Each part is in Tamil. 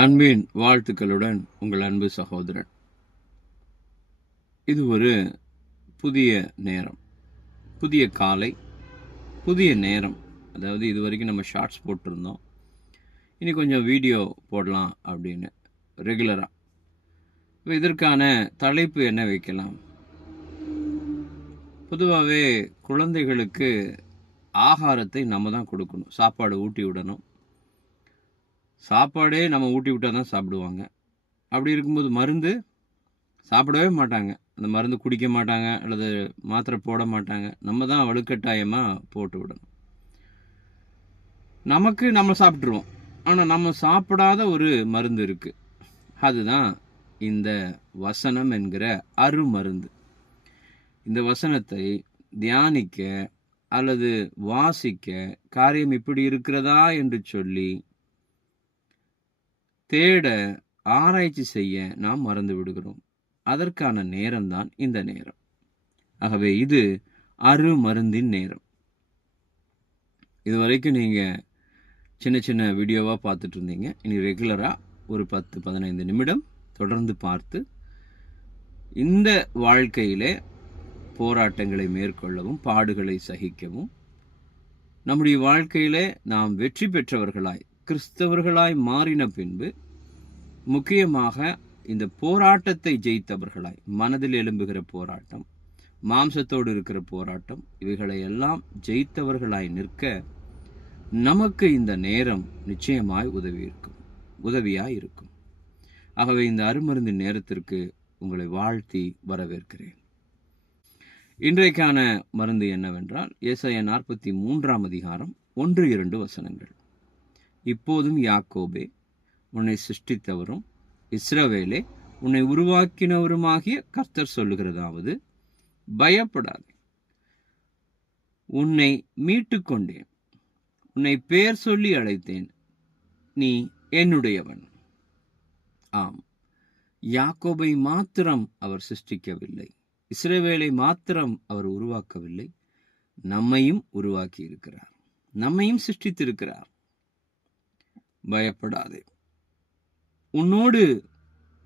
அன்பின் வாழ்த்துக்களுடன் உங்கள் அன்பு சகோதரன். இது ஒரு புதிய நேரம், புதிய காலை, புதிய நேரம். அதாவது இது வரைக்கும் நம்ம ஷார்ட்ஸ் போட்டிருந்தோம். இனி கொஞ்சம் வீடியோ போடலாம் அப்படின்னு ரெகுலராக. இப்போ இதற்கான தலைப்பு என்ன வைக்கலாம்? பொதுவாகவே குழந்தைகளுக்கு ஆகாரத்தை நம்ம தான் கொடுக்கணும், சாப்பாடு ஊட்டி விடணும். சாப்பாடே நம்ம ஊட்டி விட்டால் தான் சாப்பிடுவாங்க. அப்படி இருக்கும்போது மருந்து சாப்பிடவே மாட்டாங்க, அந்த மருந்து குடிக்க மாட்டாங்க, அல்லது மாத்திரை போட மாட்டாங்க. நம்ம தான் வலுக்கட்டாயமாக போட்டு விடணும். நமக்கு நம்ம சாப்பிட்ருவோம், ஆனால் நம்ம சாப்பிடாத ஒரு மருந்து இருக்குது. அதுதான் இந்த வசனம் என்கிற அருமருந்து. இந்த வசனத்தை தியானிக்க அல்லது வாசிக்க, காரியம் இப்படி இருக்கிறதா என்று சொல்லி தேட, ஆராய்ச்சி செய்ய நாம் மறந்து விடுகிறோம். அதற்கான நேரம்தான் இந்த நேரம். ஆகவே இது அருமருந்தின் நேரம். இதுவரைக்கும் நீங்கள் சின்ன சின்ன வீடியோவாக பார்த்துட்டு இருந்தீங்க. இனி ரெகுலராக ஒரு 10-15 நிமிடம் தொடர்ந்து பார்த்து இந்த வாழ்க்கையிலே போராட்டங்களை மேற்கொள்ளவும், பாடுகளை சகிக்கவும், நம்முடைய வாழ்க்கையிலே நாம் வெற்றி பெற்றவர்களாய், கிறிஸ்தவர்களாய் மாறின பின்பு, முக்கியமாக இந்த போராட்டத்தை ஜெயித்தவர்களாய், மனதில் எழும்புகிற போராட்டம், மாம்சத்தோடு இருக்கிற போராட்டம், இவைகளை எல்லாம் ஜெயித்தவர்களாய் நிற்க நமக்கு இந்த நேரம் நிச்சயமாய் உதவியாய் இருக்கும். ஆகவே இந்த அருமருந்தின் நேரத்திற்கு உங்களை வாழ்த்தி வரவேற்கிறேன். இன்றைக்கான மருந்து என்னவென்றால், ஏசாயா 43 அதிகாரம் 1-2 வசனங்கள். இப்போதும் யாக்கோபே, உன்னை சிருஷ்டித்தவரும் இஸ்ரவேலே, உன்னை உருவாக்கினவருமாகிய கர்த்தர் சொல்லுகிறதாவது, பயப்படாதே, உன்னை மீட்டுக் கொண்டேன், உன்னை பெயர் சொல்லி அழைத்தேன், நீ என்னுடையவன். ஆம், யாக்கோபை மாத்திரம் அவர் சிருஷ்டிக்கவில்லை, இஸ்ரவேலை மாத்திரம் அவர் உருவாக்கவில்லை, நம்மையும் உருவாக்கி இருக்கிறார், நம்மையும் சிருஷ்டித்திருக்கிறார். பயப்படாதே, உன்னோடு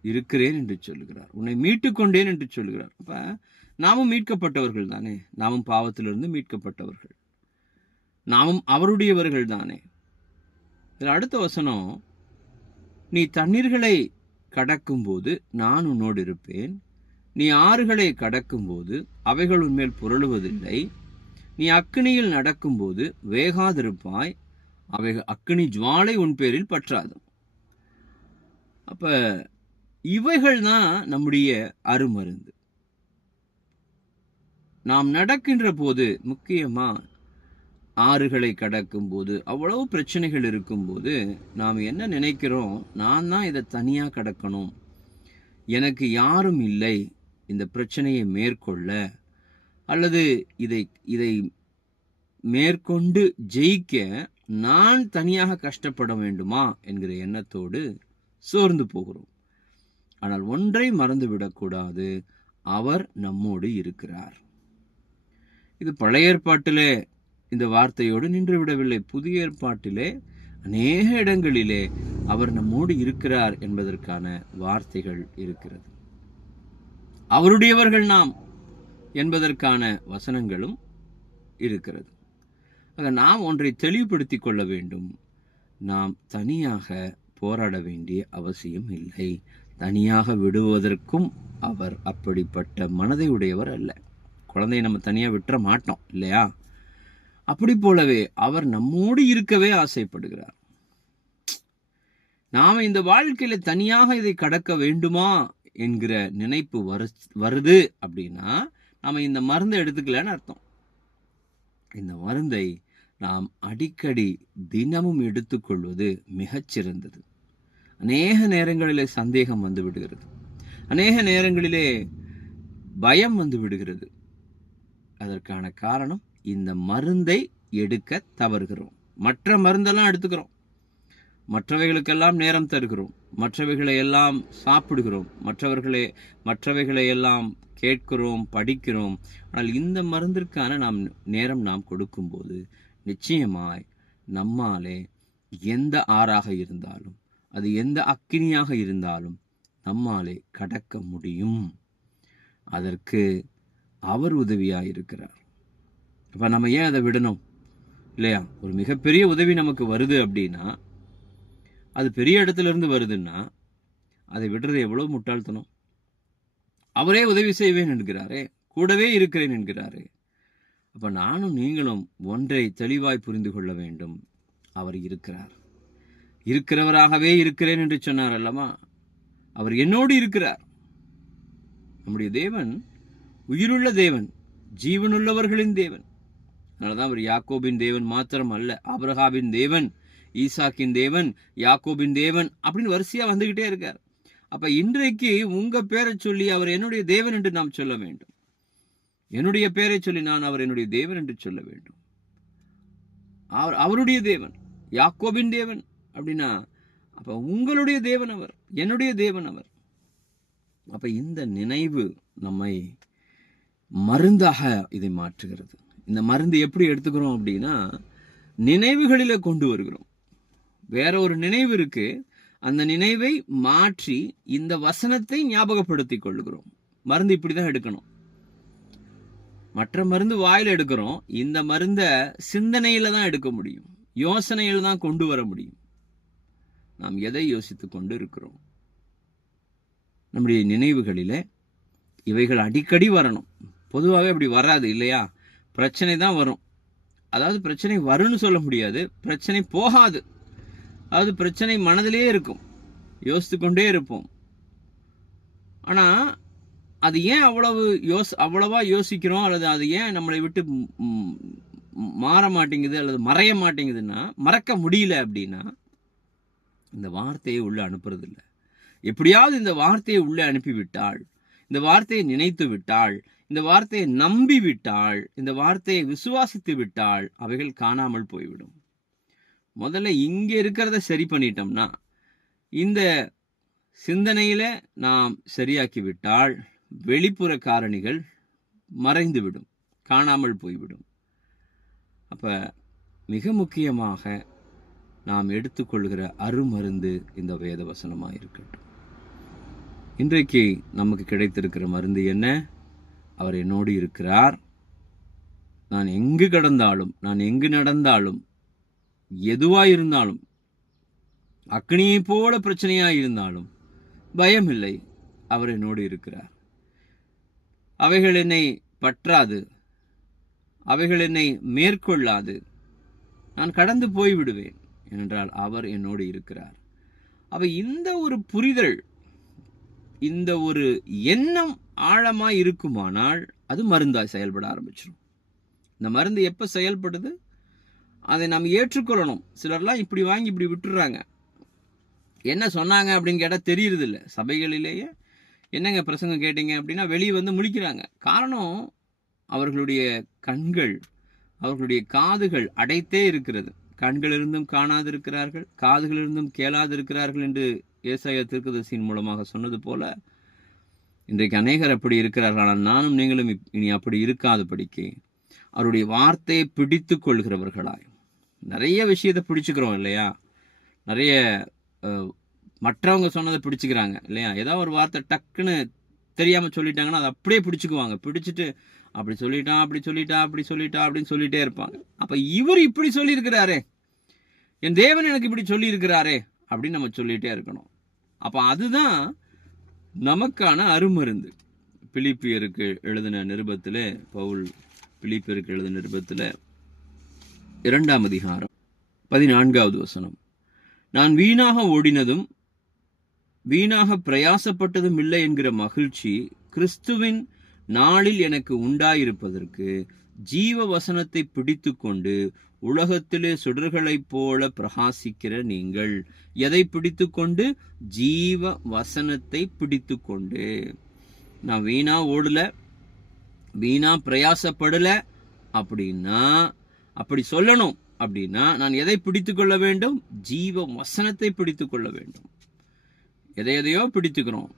இருக்கிறேன் என்று சொல்லுகிறார், உன்னை மீட்டுக் கொண்டேன் என்று சொல்லுகிறார். அப்ப நாமும் மீட்கப்பட்டவர்கள் தானே, நாமும் பாவத்திலிருந்து மீட்கப்பட்டவர்கள், நாமும் அவருடையவர்கள் தானே. அடுத்த வசனம், நீ தண்ணீர்களை கடக்கும் போது நான் உன்னோடு இருப்பேன், நீ ஆறுகளை கடக்கும் போது அவைகள் உன்மேல் புரளுவதில்லை, நீ அக்கினியில் நடக்கும்போது வேகாதிருப்பாய், அவைகள் அக்கினி ஜுவாலை உன் பேரில் பற்றாது. அப்ப இவைகள் தான் நம்முடைய அருமருந்து. நாம் நடக்கின்ற போது, முக்கியமா ஆறுகளை கடக்கும் போது, அவ்வளவு பிரச்சனைகள் இருக்கும்போது நாம் என்ன நினைக்கிறோம்? நான் தான் இதை தனியா கடக்கணும், எனக்கு யாரும் இல்லை இந்த பிரச்சனையை மேற்கொள்ள, அல்லது இதை மேற்கொண்டு ஜெயிக்க நான் தனியாக கஷ்டப்பட வேண்டுமா என்கிற எண்ணத்தோடு சோர்ந்து போகிறோம். ஆனால் ஒன்றை மறந்துவிடக்கூடாது, அவர் நம்மோடு இருக்கிறார். இது பழைய ஏற்பாட்டிலே இந்த வார்த்தையோடு நின்று விடவில்லை. புதிய ஏற்பாட்டிலே அநேக இடங்களிலே அவர் நம்மோடு இருக்கிறார் என்பதற்கான வார்த்தைகள் இருக்கிறது. அவருடையவர்கள் நாம் என்பதற்கான வசனங்களும் இருக்கிறது. நாம் ஒன்றை தெளிவுபடுத்திக் கொள்ள வேண்டும், நாம் தனியாக போராட வேண்டிய அவசியம் இல்லை. தனியாக விடுவதற்கும் அவர் அப்படிப்பட்ட மனதை உடையவர் அல்ல. குழந்தையை நம்ம தனியாக விட்டுற மாட்டோம் இல்லையா? அப்படி போலவே அவர் நம்மோடு இருக்கவே ஆசைப்படுகிறார். நாம இந்த வாழ்க்கையில தனியாக இதை கடக்க வேண்டுமா என்கிற நினைப்பு வருது அப்படின்னா நாம இந்த மருந்தை எடுத்துக்கலன்னு அர்த்தம். இந்த மருந்தை நாம் அடிக்கடி தினமும் எடுத்துக்கொள்வது மிகச்சிறந்தது. அநேக நேரங்களிலே சந்தேகம் வந்து விடுகிறது, அநேக நேரங்களிலே பயம் வந்து விடுகிறது. அதற்கான காரணம், இந்த மருந்தை எடுக்க தவறுகிறோம். மற்ற மருந்தெல்லாம் எடுத்துக்கிறோம், மற்றவைகளுக்கெல்லாம் நேரம் தருகிறோம், மற்றவைகளை எல்லாம் சாப்பிடுகிறோம், மற்றவைகளை எல்லாம் கேட்கிறோம், படிக்கிறோம். ஆனால் இந்த மருந்திற்கான நேரம் நாம் கொடுக்கும்போது நிச்சயமாய் நம்மாலே எந்த ஆறாக இருந்தாலும், அது எந்த அக்கினியாக இருந்தாலும் நம்மாலே கடக்க முடியும். அதற்கு அவர் உதவியாக இருக்கிறார். அப்போ நம்ம ஏன் அதை விடணும் இல்லையா? ஒரு மிகப்பெரிய உதவி நமக்கு வருது அப்படின்னா, அது பெரிய இடத்துல இருந்து வருதுன்னா அதை விடுறது எவ்வளவு முட்டாள்தனம். அவரே உதவி செய்வேன் என்கிறாரே, கூடவே இருக்கிறேன் என்கிறாரே. அப்ப நானும் நீங்களும் ஒன்றை தெளிவாய் புரிந்து கொள்ள வேண்டும். அவர் இருக்கிறார். இருக்கிறவராகவே இருக்கிறேன் என்று சொன்னார் அல்லவா? அவர் என்னோடு இருக்கிறார். நம்முடைய தேவன் உயிருள்ள தேவன், ஜீவனுள்ளவர்களின் தேவன். அதனாலதான் அவர் யாக்கோபின் தேவன் மாத்திரம் அல்ல, ஆபிரகாமின் தேவன், ஈசாக்கின் தேவன், யாக்கோபின் தேவன் அப்படின்னு வரிசையா வந்துகிட்டே இருக்கார். அப்ப இன்றைக்கு உங்க பேரை சொல்லி அவர் என்னுடைய தேவன் என்று நாம் சொல்ல வேண்டும். என்னுடைய பேரை சொல்லி நான் அவர் என்னுடைய தேவன் என்று சொல்ல வேண்டும். அவருடைய தேவன், யாக்கோபின் தேவன் அப்படின்னா அப்ப உங்களுடைய தேவன் அவர், என்னுடைய தேவன் அவர். அப்ப இந்த நினைவு நம்மை மருந்தாக இதை மாற்றுகிறது. இந்த மருந்து எப்படி எடுத்துக்கிறோம் அப்படின்னா, நினைவுகளில கொண்டு வருகிறோம். வேற ஒரு நினைவு இருக்கு, அந்த நினைவை மாற்றி இந்த வசனத்தை ஞாபகப்படுத்திக் கொள்ளுகிறோம். மருந்து இப்படிதான் எடுக்கணும். மற்ற மருந்து வாயில எடுக்கிறோம், இந்த மருந்த சிந்தனையில தான் எடுக்க முடியும், யோசனையில தான் கொண்டு வர முடியும். நாம் எதை யோசித்துக் கொண்டு இருக்கிறோம்? நம்முடைய நினைவுகளில இவைகள் அடிக்கடி வரணும். பொதுவாகவே அப்படி வராது இல்லையா? பிரச்சனை தான் வரும். அதாவது பிரச்சனை வரும்னு சொல்ல முடியாது, பிரச்சனை போகாது. அதாவது பிரச்சனை மனதிலே இருக்கும், யோசித்து கொண்டே இருப்போம். ஆனா அது ஏன் அவ்வளவா யோசிக்கிறோம், அல்லது அது ஏன் நம்மளை விட்டு மாற மாட்டேங்குது அல்லது மறைய மாட்டேங்குதுன்னா, மறக்க முடியல அப்படின்னா இந்த வார்த்தையை உள்ள அனுப்புறது இல்லை. எப்படியாவது இந்த வார்த்தையை உள்ளே அனுப்பிவிட்டால், இந்த வார்த்தையை நினைத்து விட்டால், இந்த வார்த்தையை நம்பி விட்டால், இந்த வார்த்தையை விசுவாசித்து விட்டால் அவைகள் காணாமல் போய்விடும். முதல்ல இங்க இருக்கிறத சரி பண்ணிட்டோம்னா, இந்த சிந்தனையில நாம் சரியாக்கி விட்டால் வெளிப்புற காரணிகள் மறைந்துவிடும், காணாமல் போய்விடும். அப்ப மிக முக்கியமாக நாம் எடுத்துக்கொள்கிற அருமருந்து இந்த வேத வசனமாக இருக்கட்டும். இன்றைக்கு நமக்கு கிடைத்திருக்கிற மருந்து என்ன? அவர் என்னோடு இருக்கிறார். நான் எங்கு கடந்தாலும், நான் எங்கு நடந்தாலும், எதுவாயிருந்தாலும், அக்னியை போல பிரச்சனையாய் இருந்தாலும் பயம் இல்லை, அவர் என்னோடு இருக்கிறார். அவைகள் என்னை பற்றாது, அவைகள் என்னை மேற்கொள்ளாது, நான் கடந்து போய்விடுவேன், ஏனென்றால் அவர் என்னோடு இருக்கிறார். அவ இந்த ஒரு புரிதல், இந்த ஒரு எண்ணம் ஆழமாய் இருக்குமானால் அது மருந்தாய் செயல்பட ஆரம்பிச்சிடும். இந்த மருந்து எப்ப செயல்படுது? அதை நாம் ஏற்றுக்கொள்ளணும். சிலர்லாம் இப்படி வாங்கி இப்படி விட்டுறாங்க. என்ன சொன்னாங்க அப்படின்னு கேட்டால் தெரியறது இல்லை. சபைகளிலேயே என்னங்க பிரசங்கம் கேட்டீங்க அப்படின்னா வெளியே வந்து முழிக்கிறாங்க. காரணம், அவர்களுடைய கண்கள், அவர்களுடைய காதுகள் அடைத்தே இருக்கிறது. கண்களிலிருந்தும் காணாதிருக்கிறார்கள், காதுகளிலிருந்தும் கேளாதிருக்கிறார்கள் என்று ஏசாயா தீர்க்கதரிசியின் மூலமாக சொன்னது போல இன்றைக்கு அநேகர் அப்படி இருக்கிறார்கள். ஆனால் நானும் நீங்களும் இனி அப்படி இருக்காதபடிக்கு அவருடைய வார்த்தையை பிடித்து கொள்கிறவர்களாய், நிறைய விஷயத்தை பிடிச்சுக்கிறோம் இல்லையா? நிறைய மற்றவங்க சொன்னதை பிடிச்சுக்கிறாங்க இல்லையா? ஏதாவது ஒரு வார்த்தை டக்குன்னு தெரியாம சொல்லிட்டாங்கன்னா அதை அப்படியே பிடிச்சுக்குவாங்க. பிடிச்சிட்டு அப்படி சொல்லிட்டான், அப்படி சொல்லிட்டா, அப்படி சொல்லிட்டா அப்படின்னு சொல்லிட்டே இருப்பாங்க. அப்ப இவர் இப்படி சொல்லியிருக்கிறாரே, என் தேவன் எனக்கு இப்படி சொல்லியிருக்கிறாரே அப்படின்னு நம்ம சொல்லிட்டே இருக்கணும். அப்ப அதுதான் நமக்கான அருமருந்து. பிலிப்பியருக்கு எழுதின நிருபத்தில், பவுல் பிலிப்பியருக்கு எழுதின நிருபத்தில் 2ஆம் அதிகாரம் 14வது வசனம், நான் வீணாக ஓடினதும் வீணாக பிரயாசப்பட்டதும் இல்லை என்கிற மகிழ்ச்சி கிறிஸ்துவின் நாளில் எனக்கு உண்டாயிருப்பதற்கு ஜீவ வசனத்தை பிடித்து கொண்டு உலகத்திலே சுடர்களைப் போல பிரகாசிக்கிற நீங்கள். எதை பிடித்து கொண்டு? ஜீவ வசனத்தை பிடித்து கொண்டு. நான் வீணா ஓடல, வீணா பிரயாசப்படல அப்படின்னா, அப்படி சொல்லணும் அப்படின்னா நான் எதை பிடித்து கொள்ள வேண்டும்? ஜீவ வசனத்தை பிடித்து கொள்ள வேண்டும். எதையோ பிடித்துக்கிறோம்,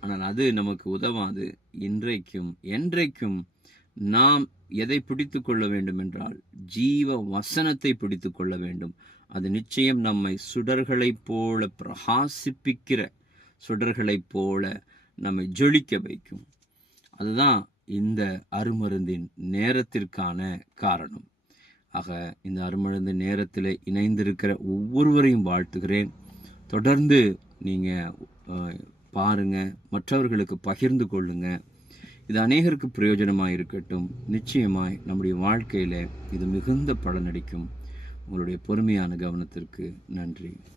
ஆனால் அது நமக்கு உதவாது. இன்றைக்கும் என்றைக்கும் நாம் எதை பிடித்து கொள்ள வேண்டும் என்றால் ஜீவ வசனத்தை பிடித்து கொள்ள வேண்டும். அது நிச்சயம் நம்மை சுடர்களைப் போல பிரகாசிப்பிக்கிற சுடர்களைப் போல நம்மை ஜொலிக்க வைக்கும். அதுதான் இந்த அருமருந்தின் நேரத்திற்கான காரணம். ஆக இந்த அருமருந்து நேரத்தில் இணைந்திருக்கிற ஒவ்வொருவரையும் வாழ்த்துகிறேன். தொடர்ந்து நீங்கள் பாருங்க, மற்றவர்களுக்கு பகிர்ந்து கொள்ளுங்க. இது அநேகருக்கு பிரயோஜனமாக இருக்கட்டும். நிச்சயமாய் நம்முடைய வாழ்க்கையில் இது மிகுந்த பலனளிக்கும். உங்களுடைய பொறுமையான கவனத்திற்கு நன்றி.